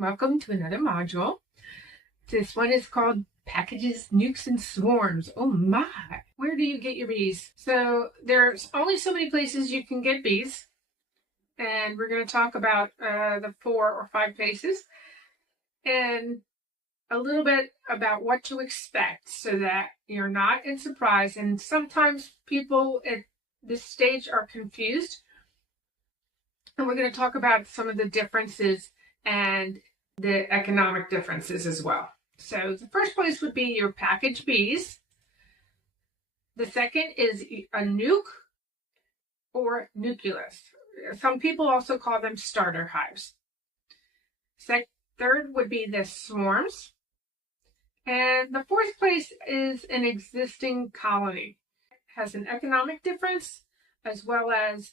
Welcome to another module. This one is called Packages, NUCS, and SWARMS. Oh my! Where do you get your bees? So there's only so many places you can get bees, and we're going to talk about the 4 or 5 places and a little bit about what to expect so that you're not in surprise. And sometimes people at this stage are confused, and we're going to talk about some of the differences and the economic differences as well. So the first place would be your package bees. The second is a nuke or nucleus. Some people also call them starter hives. Third would be the swarms. And the fourth place is an existing colony. It has an economic difference as well as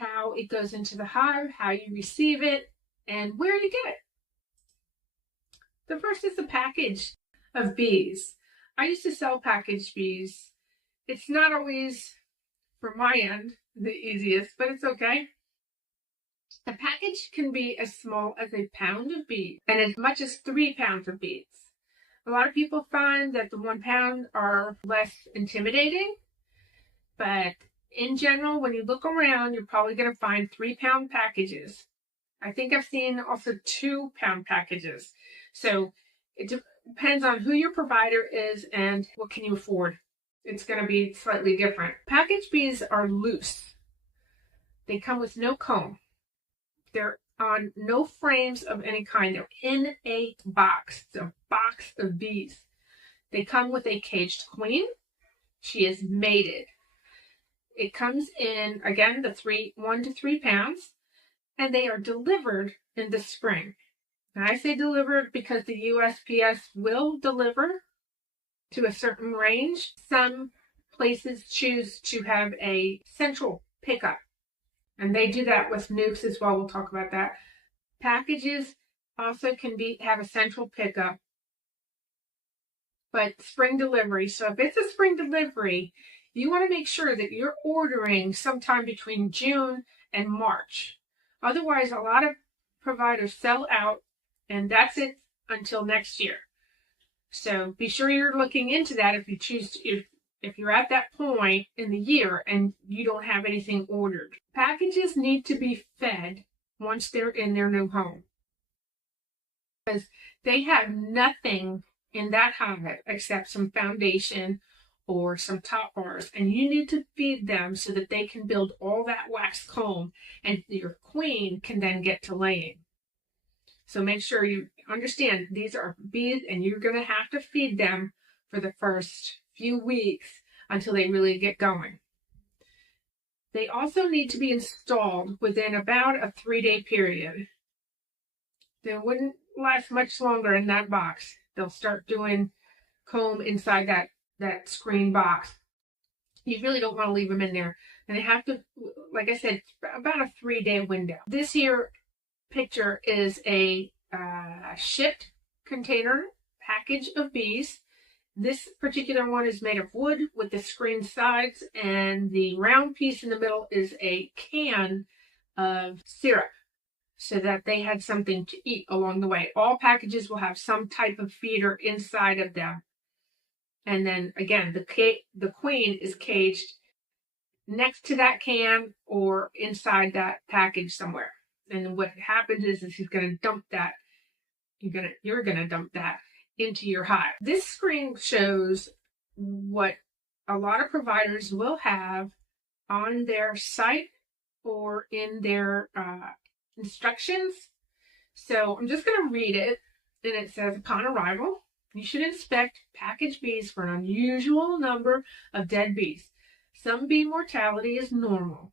how it goes into the hive, how you receive it, and where you get it. The first is the package of bees. I used to sell packaged bees. It's not always, from my end, the easiest, but it's okay. The package can be as small as a pound of bees and as much as 3 pounds of bees. A lot of people find that the 1 pound are less intimidating, but in general, when you look around, you're probably going to find 3-pound packages. I think I've seen also 2-pound packages. So it depends on who your provider is and what can you afford. It's going to be slightly different. Package bees are loose. They come with no comb. They're on no frames of any kind. They're in a box. It's a box of bees. They come with a caged queen. She is mated. It comes in, again, the 1 to 3 pounds, and they are delivered in the spring. Now, I say delivered because the USPS will deliver to a certain range. Some places choose to have a central pickup, and they do that with NUCS as well. We'll talk about that. Packages also can have a central pickup, but spring delivery. So if it's a spring delivery, you want to make sure that you're ordering sometime between June and March. Otherwise, a lot of providers sell out, and that's it until next year. So be sure you're looking into that if you choose to, if you're at that point in the year and you don't have anything ordered. Packages need to be fed once they're in their new home, because they have nothing in that hive except some foundation or some top bars, and you need to feed them so that they can build all that wax comb and your queen can then get to laying. So make sure you understand these are bees and you're going to have to feed them for the first few weeks until they really get going. They also need to be installed within about a 3-day period. They wouldn't last much longer in that box. They'll start doing comb inside that screen box. You really don't want to leave them in there. And they have to, like I said, about a 3-day window. This here picture is a shipped container package of bees. This particular one is made of wood with the screen sides, and the round piece in the middle is a can of syrup so that they had something to eat along the way. All packages will have some type of feeder inside of them. And then again, the queen is caged next to that can or inside that package somewhere. And what happens is he's going to dump that. You're going to dump that into your hive. This screen shows what a lot of providers will have on their site or in their instructions. So I'm just going to read it. And it says, upon arrival, you should inspect packaged bees for an unusual number of dead bees. Some bee mortality is normal,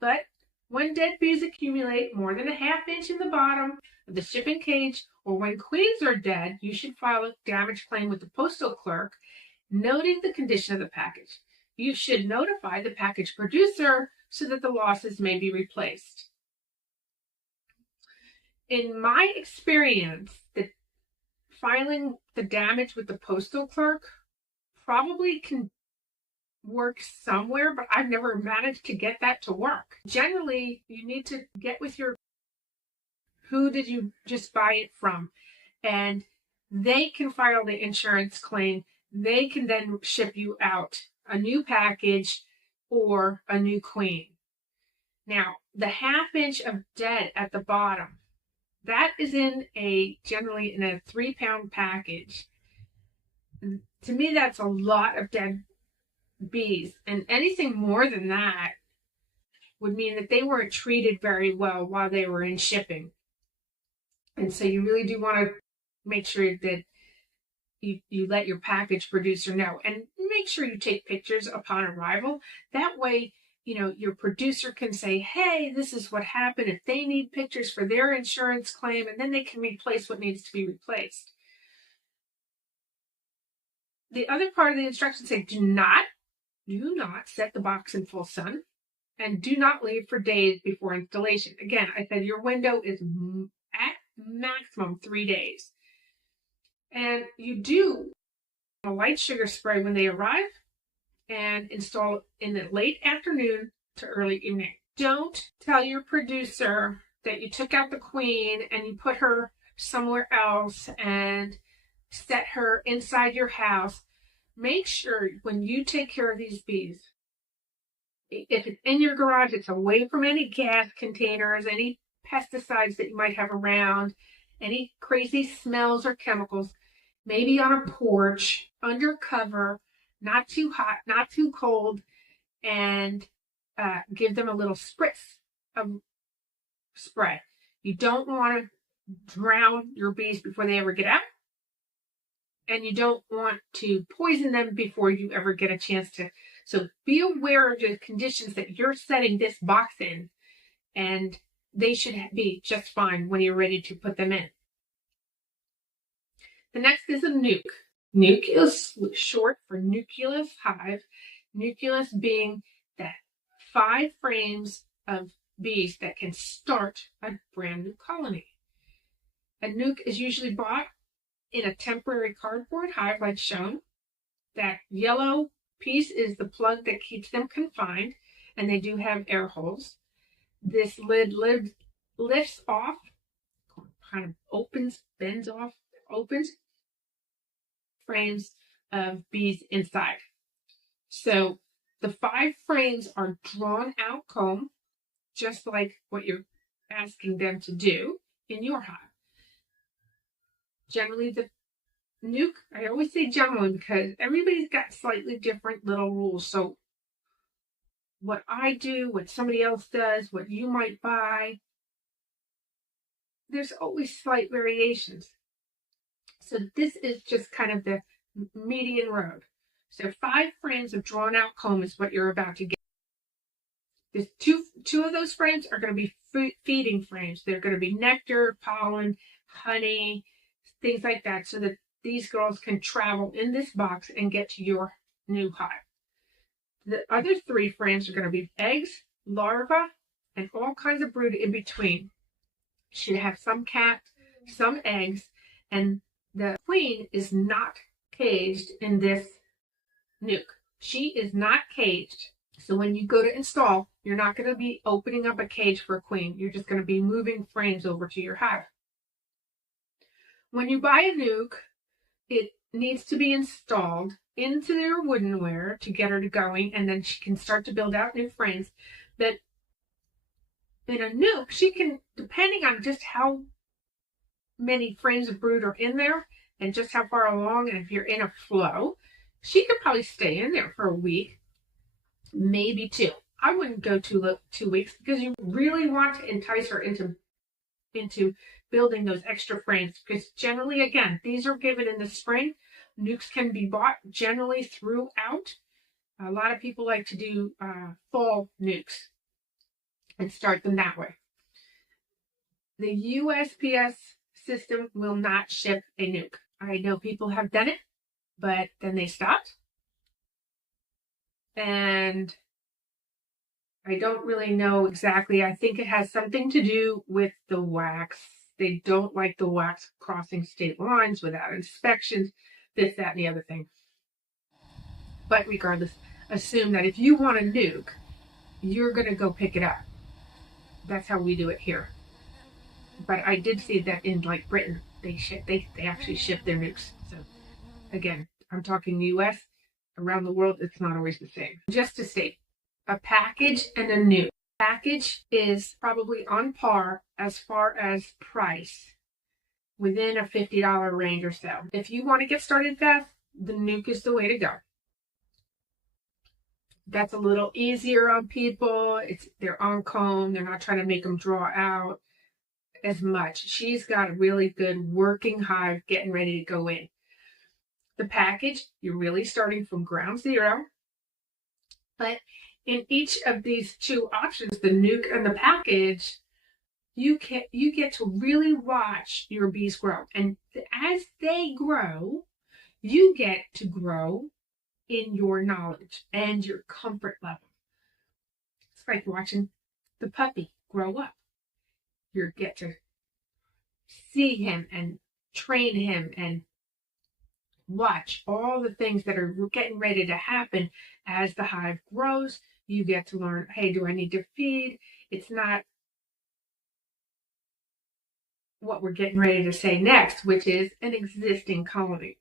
but when dead bees accumulate more than a ½ inch in the bottom of the shipping cage, or when queens are dead, you should file a damage claim with the postal clerk, noting the condition of the package. You should notify the package producer so that the losses may be replaced. In my experience, filing the damage with the postal clerk probably can work somewhere, but I've never managed to get that to work. Generally, you need to get with Who did you just buy it from? And they can file the insurance claim. They can then ship you out a new package or a new queen. Now, the ½ inch of dead at the bottom, that is generally in a 3-pound package. To me, that's a lot of dead bees. And anything more than that would mean that they weren't treated very well while they were in shipping. And so you really do want to make sure that you let your package producer know, and make sure you take pictures upon arrival. That way, your producer can say, hey, this is what happened, if they need pictures for their insurance claim, and then they can replace what needs to be replaced. The other part of the instructions say, do not set the box in full sun, and do not leave for days before installation. Again, I said your window is at maximum 3 days. And you do a light sugar spray when they arrive and install in the late afternoon to early evening. Don't tell your producer that you took out the queen and you put her somewhere else and set her inside your house. Make sure when you take care of these bees, if it's in your garage, it's away from any gas containers, any pesticides that you might have around, any crazy smells or chemicals. Maybe on a porch, under cover, not too hot, not too cold, and give them a little spritz of spray. You don't want to drown your bees before they ever get out, and you don't want to poison them before you ever get a chance to. So be aware of the conditions that you're setting this box in, and they should be just fine when you're ready to put them in. The next is a nuke. Nuke is short for nucleus hive. Nucleus being that 5 frames of bees that can start a brand new colony. A nuke is usually bought in a temporary cardboard hive like shown. That yellow piece is the plug that keeps them confined, and they do have air holes. This lid lifts off, kind of opens, bends off, opens, frames of bees inside. So the 5 frames are drawn out comb, just like what you're asking them to do in your hive. Generally, the nuke, I always say generally because everybody's got slightly different little rules. So what I do, what somebody else does, what you might buy, there's always slight variations. So this is just kind of the median road. So 5 frames of drawn out comb is what you're about to get. There's two of those frames are going to be feeding frames. They're going to be nectar, pollen, honey, things like that, so that these girls can travel in this box and get to your new hive. The other 3 frames are going to be eggs, larvae, and all kinds of brood in between. Should have some caps, some eggs, and the queen is not caged in this nuke. She is not caged. So when you go to install, you're not going to be opening up a cage for a queen. You're just going to be moving frames over to your hive. When you buy a nuke, it needs to be installed into their woodenware to get her going, and then she can start to build out new frames. But in a nuke, she can, depending on just how many frames of brood are in there and just how far along, and if you're in a flow, she could probably stay in there for a week, maybe 2. I wouldn't go 2 weeks because you really want to entice her into building those extra frames, because generally, again, these are given in the spring. Nukes can be bought generally throughout. A lot of people like to do fall nukes and start them that way. The USPS system will not ship a nuke. I know people have done it, but then they stopped. And I don't really know exactly. I think it has something to do with the wax. They don't like the wax crossing state lines without inspections, this, that, and the other thing. But regardless, assume that if you want a nuke, you're going to go pick it up. That's how we do it here. but I did see that in like Britain, they actually ship their NUCS. So again, I'm talking US. Around the world, it's not always the same. Just to state, a package and a NUCS. Package is probably on par as far as price, within a $50 range or so. If you want to get started fast, the NUCS is the way to go. That's a little easier on people. They're on comb. They're not trying to make them draw out as much. She's got a really good working hive getting ready to go in. The package, you're really starting from ground zero. But in each of these two options, the NUCS and the package, you get to really watch your bees grow. And as they grow, you get to grow in your knowledge and your comfort level. It's like watching the puppy grow up. You get to see him and train him and watch all the things that are getting ready to happen as the hive grows. You get to learn, hey, do I need to feed? It's not what we're getting ready to say next, which is an existing colony.